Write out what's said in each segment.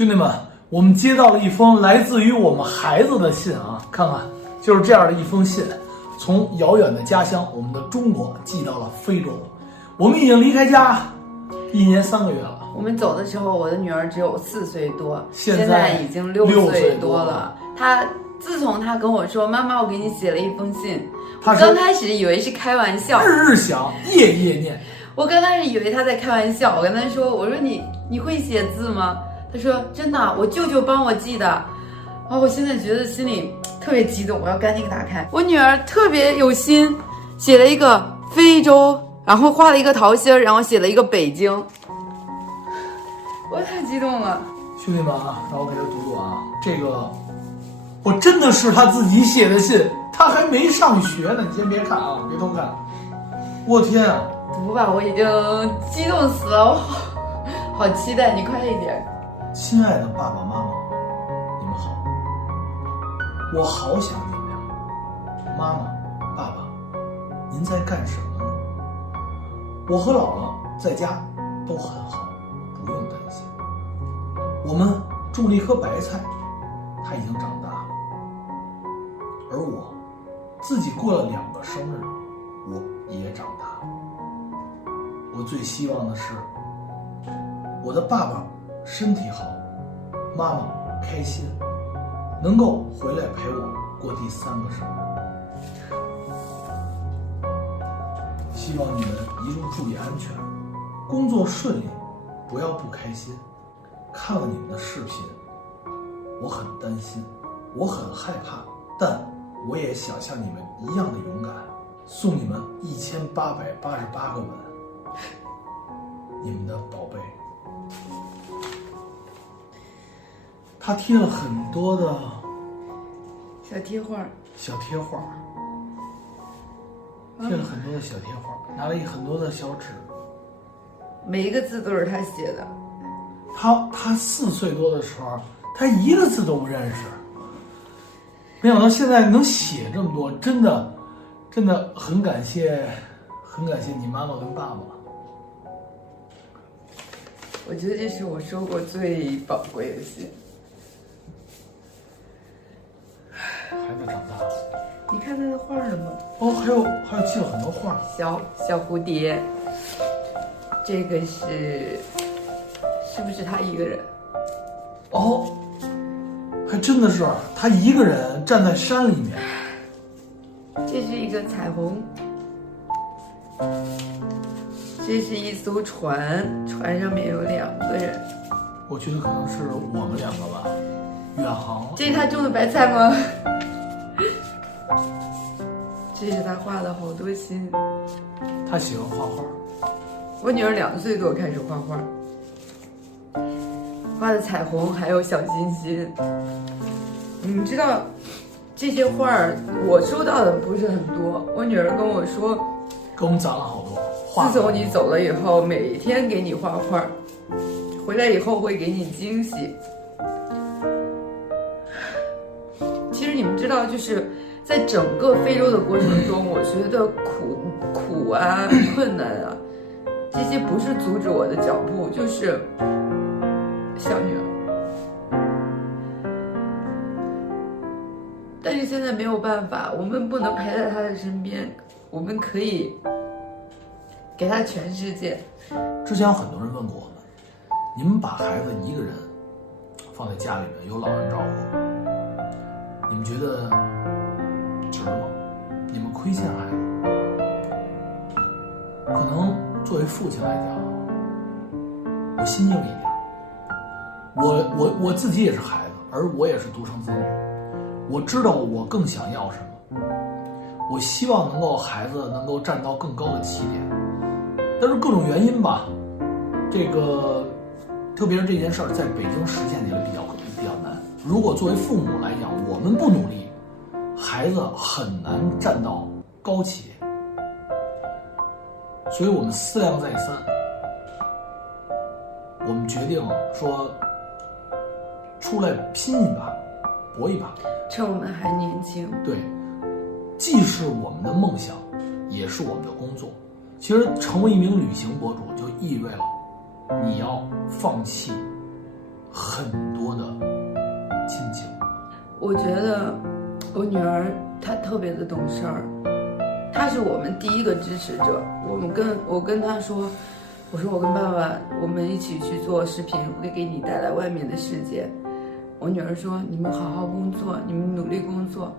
兄弟们，我们接到了一封来自于我们孩子的信啊，看看，就是这样的一封信，从遥远的家乡，我们的中国寄到了非洲。我们已经离开家1年3个月了。我们走的时候，我的女儿只有4岁多，现在已经6岁多了。自从她跟我说：“妈妈，我给你写了一封信。”我刚开始以为是开玩笑，日日想，夜夜念。我刚开始以为她在开玩笑，我跟她说：“我说你会写字吗？”她说：“真的，我舅舅帮我寄的。”啊，我现在觉得心里特别激动，我要赶紧给打开。我女儿特别有心，写了一个非洲，然后画了一个桃心，然后写了一个北京。我太激动了，兄弟们啊，让我给他读读啊，这个我真的是他自己写的信，他还没上学呢，你先别看啊，别偷看。我天啊！读吧，我已经激动死了，我好期待，你快一点。亲爱的爸爸妈妈，你们好，我好想你们呀。妈妈、爸爸，您在干什么呢？我和姥姥在家都很好，不用担心。我们种了一棵白菜，它已经长大了。而我自己过了2个生日，我也长大了。我最希望的是我的爸爸身体好，妈妈开心，能够回来陪我过第3个生日。希望你们一路注意安全，工作顺利，不要不开心。看了你们的视频，我很担心，我很害怕，但我也想像你们一样的勇敢，送你们1888个吻。你们的宝贝。他贴了很多的小贴画，贴了很多的小贴画，拿了很多的小纸，每一个字都是他写的。他4岁多的时候，他一个字都不认识，没想到现在能写这么多，真的很感谢你妈妈跟爸爸。我觉得这是我收过最宝贵的信。孩子长大了，你看他的画了吗？哦，还有寄了很多画，小蝴蝶。这个是不是他一个人？哦，还真的是他一个人站在山里面。这是一个彩虹。这是一艘船，船上面有2个人。我觉得可能是我们2个吧，远航。这是他种的白菜吗？这是他画了好多心。他喜欢画画。我女儿2岁多开始画画，画的彩虹还有小星星。你们知道这些画我收到的不是很多，我女儿跟我说，给我们攒了好多。自从你走了以后，每天给你画画，回来以后会给你惊喜。其实你们知道，就是在整个非洲的过程中，我觉得苦啊、困难啊，这些不是阻止我的脚步，就是小女儿。但是现在没有办法，我们不能陪在她的身边，我们可以给他全世界。之前有很多人问过我们，你们把孩子一个人放在家里面，有老人照顾，你们觉得值吗？你们亏欠孩子？可能作为父亲来讲，我心硬一点。我自己也是孩子，而我也是独生子女，我知道我更想要什么。我希望孩子能够站到更高的起点。但是各种原因吧，特别是这件事儿在北京实现起来比较难。如果作为父母来讲，我们不努力，孩子很难站到高起点。所以我们思量再三，我们决定说，出来拼一把，搏一把。趁我们还年轻。对，既是我们的梦想，也是我们的工作。其实成为一名旅行博主就意味着你要放弃很多我觉得我女儿她特别的懂事儿，她是我们第一个支持者。我跟她说，我说我跟爸爸我们一起去做视频，会给你带来外面的世界。我女儿说，你们好好工作，你们努力工作，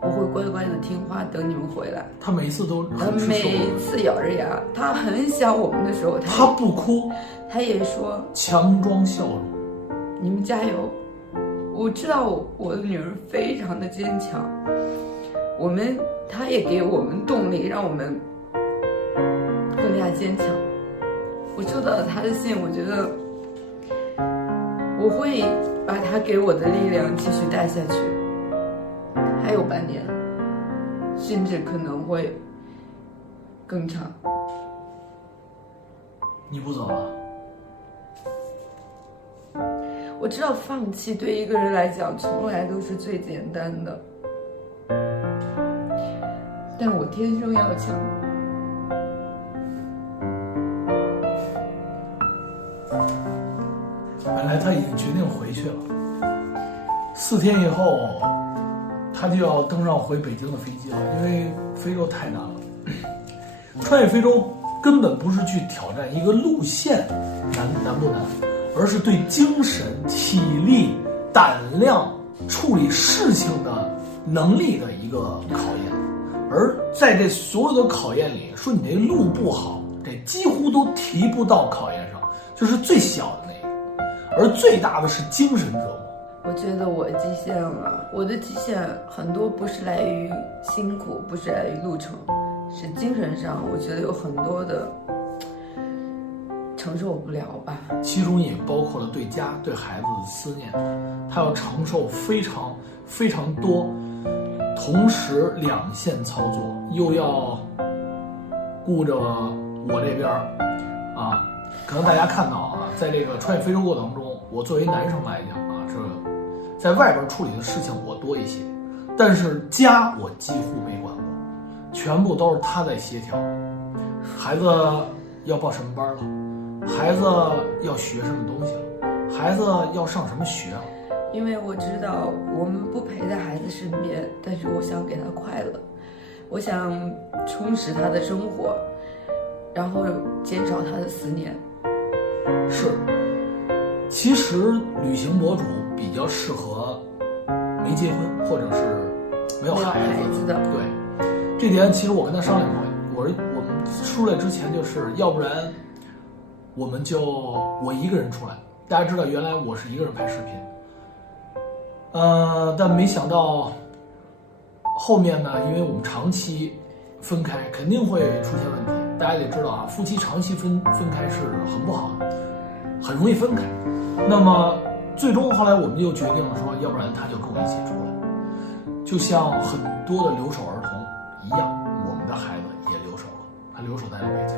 我会乖乖的听话等你们回来。她每一次都很每次咬着牙，她很想我们的时候，她不哭，她也说强装笑容，你们加油。我知道我的女儿非常的坚强，她也给我们动力，让我们更加坚强。我收到了她的信，我觉得我会把她给我的力量继续带下去，还有半年，甚至可能会更长。你不走了？我知道放弃对一个人来讲从来都是最简单的，但我天生要强。本来他已经决定回去了，4天以后他就要登上回北京的飞机了，因为非洲太难了。穿越非洲根本不是去挑战一个路线难不难，而是对精神、体力、胆量、处理事情的能力的一个考验。而在这所有的考验里，说你这路不好，这几乎都提不到考验上，就是最小的那个。而最大的是精神折磨。我觉得我极限了，我的极限很多不是来于辛苦，不是来于路程，是精神上，我觉得有很多的承受不了吧。其中也包括了对家、对孩子的思念，他要承受非常非常多，同时两线操作，又要顾着我这边啊。可能大家看到啊，在这个穿越非洲过程中，我作为男生来讲啊，这在外边处理的事情我多一些，但是家我几乎没管过，全部都是他在协调。孩子要报什么班了，孩子要学什么东西了，孩子要上什么学了。因为我知道我们不陪在孩子身边，但是我想给他快乐，我想充实他的生活，然后减少他的思念。是，其实旅行博主比较适合没结婚或者是没有孩子的。对，这点其实我跟他商量过，我们出来之前就是要不然我们就我一个人出来。大家知道原来我是一个人拍视频，但没想到后面呢，因为我们长期分开，肯定会出现问题。大家得知道啊，夫妻长期分开是很不好的，很容易分开。那么最终后来我们就决定了说，要不然他就跟我一起出来，就像很多的留守儿童一样，我们的孩子也留守了，他留守在了北京。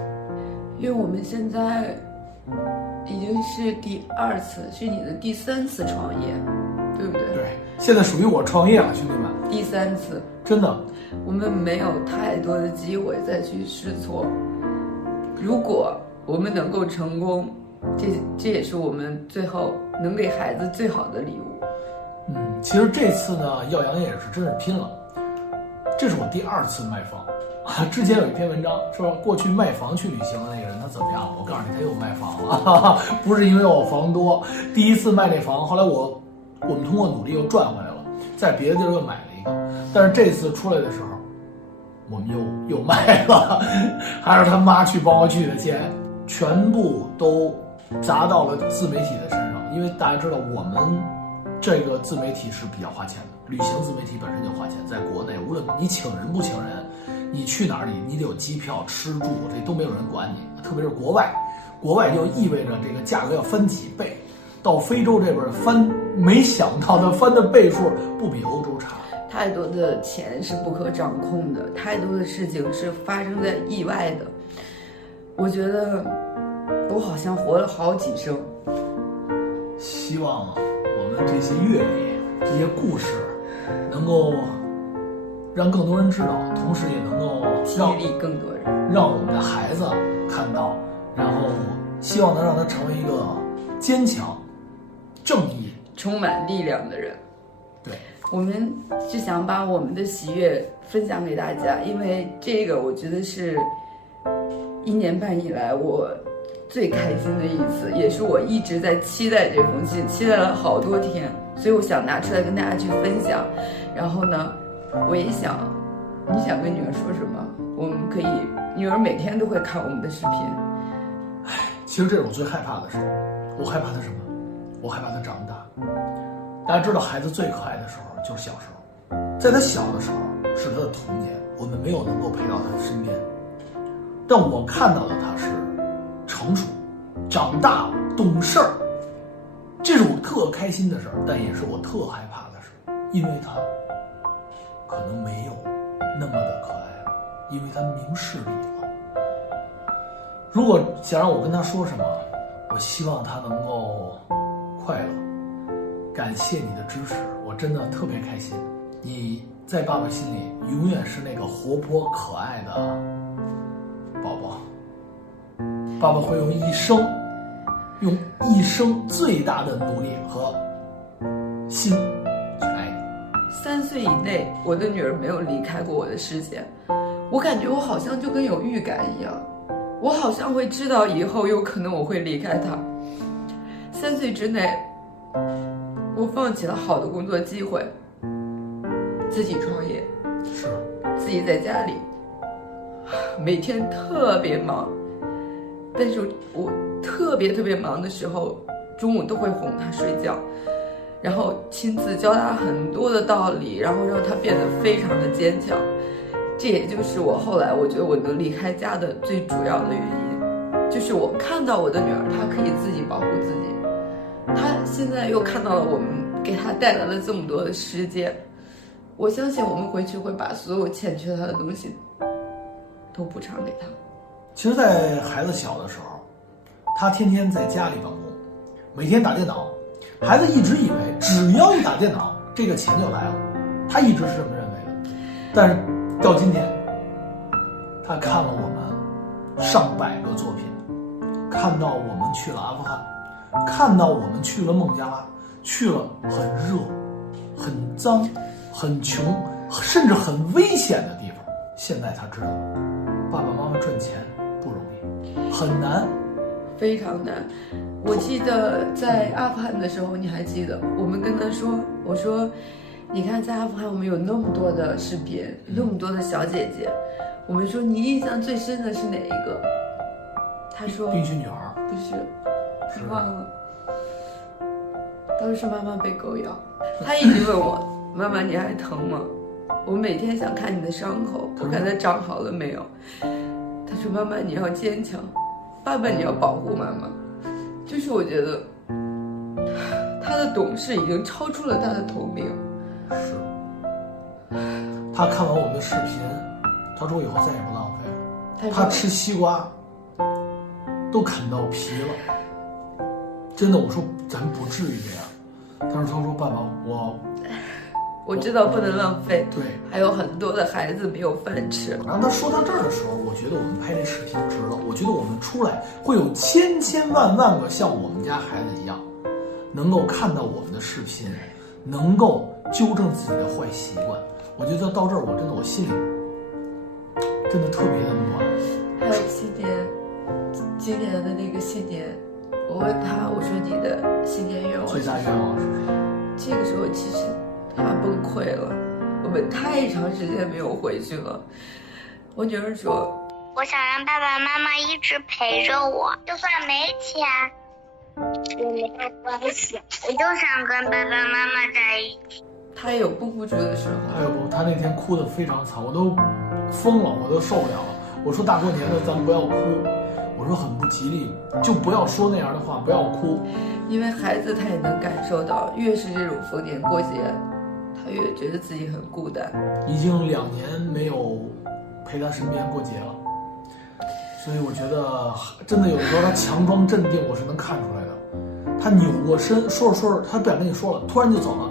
因为我们现在已经是第2次，是你的第3次创业，对不对？对，现在属于我创业了，兄弟们。第3次，真的，我们没有太多的机会再去试错。如果我们能够成功，这也是我们最后能给孩子最好的礼物。其实这次呢，耀阳也是真是拼了。这是我第2次卖房啊！之前有一篇文章说，过去卖房去旅行的那个人他怎么样？我告诉你，他又卖房了，哈哈，不是因为我房多。第1次卖那房，后来我们通过努力又赚回来了，在别的地儿又买了一个。但是这次出来的时候，我们又卖了，还是他妈去帮我取的钱，全部都砸到了自媒体的身上。因为大家知道，我们这个自媒体是比较花钱的，旅行自媒体本身就花钱。在国内，无论你请人不请人，你去哪里你得有机票、吃住，这都没有人管你。特别是国外就意味着这个价格要翻几倍。到非洲这边没想到的翻的倍数不比欧洲差。太多的钱是不可掌控的，太多的事情是发生在意外的。我觉得我好像活了好几生。希望我们这些阅历、这些故事，能够让更多人知道，同时也能够激励更多人，让我们的孩子看到，然后希望能让他成为一个坚强、正义、充满力量的人。对，我们就想把我们的喜悦分享给大家，因为这个我觉得是1年半以来我最开心的一次，也是我一直在期待这封信，期待了好多天，所以我想拿出来跟大家去分享。然后呢，我也想，你想跟女儿说什么？我们可以，女儿每天都会看我们的视频。其实这是我最害怕的事，我害怕他什么？我害怕他长大。大家知道，孩子最可爱的时候就是小时候，在他小的时候是他的童年，我们没有能够陪到他的身边，但我看到的他是成熟、长大、懂事儿，这是我特开心的事儿，但也是我特害怕的事儿，因为他可能没有那么的可爱了，因为他明事理了。如果想让我跟他说什么，我希望他能够快乐。感谢你的支持，我真的特别开心。你在爸爸心里永远是那个活泼可爱的宝宝。爸爸会用一生最大的努力和心去爱你。3岁以内，我的女儿没有离开过我的视线，我感觉我好像就跟有预感一样，我好像会知道以后有可能我会离开她。3岁之内，我放弃了好的工作机会，自己创业，是自己在家里，每天特别忙，但是我特别忙的时候，中午都会哄她睡觉，然后亲自教她很多的道理，然后让她变得非常的坚强。这也就是我后来我觉得我能离开家的最主要的原因，就是我看到我的女儿她可以自己保护自己，她现在又看到了我们给她带来了这么多的时间，我相信我们回去会把所有欠缺她的东西都补偿给她。其实在孩子小的时候，他天天在家里办公，每天打电脑，孩子一直以为只要一打电脑这个钱就来了，他一直是这么认为的。但是到今天，他看了我们上百个作品，看到我们去了阿富汗，看到我们去了孟加拉，去了很热、很脏、很穷，甚至很危险的地方。现在他知道了，爸爸妈妈赚钱不容易，很难，非常难。我记得在阿富汗的时候，你还记得我们跟他说，我说你看在阿富汗我们有那么多的视频，那么多的小姐姐，我们说你印象最深的是哪一个？他说冰雪女孩不是，他忘了，都是妈妈被狗咬。他一直问我，妈妈你还疼吗？我每天想看你的伤口，我看它长好了没有。他说妈妈你要坚强，爸爸你要保护妈妈。就是我觉得他的懂事已经超出了他的同龄。是，他看完我们的视频，他说以后再也不浪费了。他吃西瓜都啃到皮了，真的，我说咱不至于这样。但是他说爸爸，我知道不能浪费，对，还有很多的孩子没有饭吃。然后他说到这儿的时候，我觉得我们拍这视频值了。我觉得我们出来会有千万个像我们家孩子一样，能够看到我们的视频，能够纠正自己的坏习惯。我觉得到这儿，我心里真的特别的暖。还有今年的那个新年，我问他，我说你的新年愿望最大愿望是什么？这个时候其实他崩溃了，我们太长时间没有回去了。我女儿说，我想让爸爸妈妈一直陪着我，就算没钱也没有关系，我就想跟爸爸妈妈在一起。他也有绷不住的时候。他那天哭得非常惨，我都疯了，我都受不了了。我说大过年的咱们不要哭，我说很不吉利，就不要说那样的话，不要哭。因为孩子他也能感受到，越是这种逢年过节，他越觉得自己很孤单。已经2年没有陪他身边过节了，所以我觉得真的有的时候他强装镇定，我是能看出来的。他扭过身，说着他不想跟你说了，突然就走了。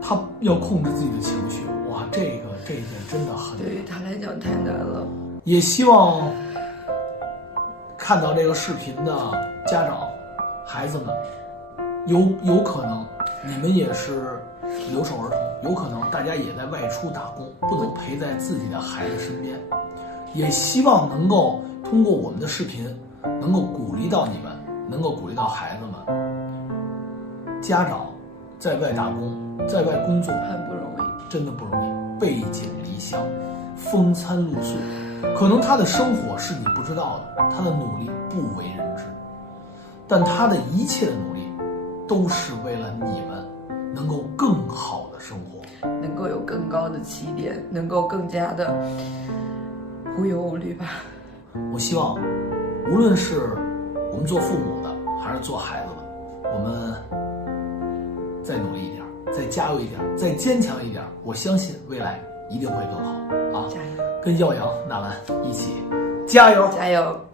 他要控制自己的情绪，哇，这一点真的很难，对于他来讲太难了。也希望看到这个视频的家长、孩子们，有可能你们也是留守儿童，有可能大家也在外出打工，不能陪在自己的孩子身边。也希望能够通过我们的视频，能够鼓励到你们，能够鼓励到孩子们。家长在外打工，在外工作很不容易，真的不容易，背井离乡，风餐露宿，可能他的生活是你不知道的，他的努力不为人知，但他的一切的努力都是为了你们能够更好的生活，能够有更高的起点，能够更加的无忧无虑吧。我希望无论是我们做父母的还是做孩子的，我们再努力一点，再加油一点，再坚强一点，我相信未来一定会更好啊！加油，跟耀阳、纳兰一起加油！加油！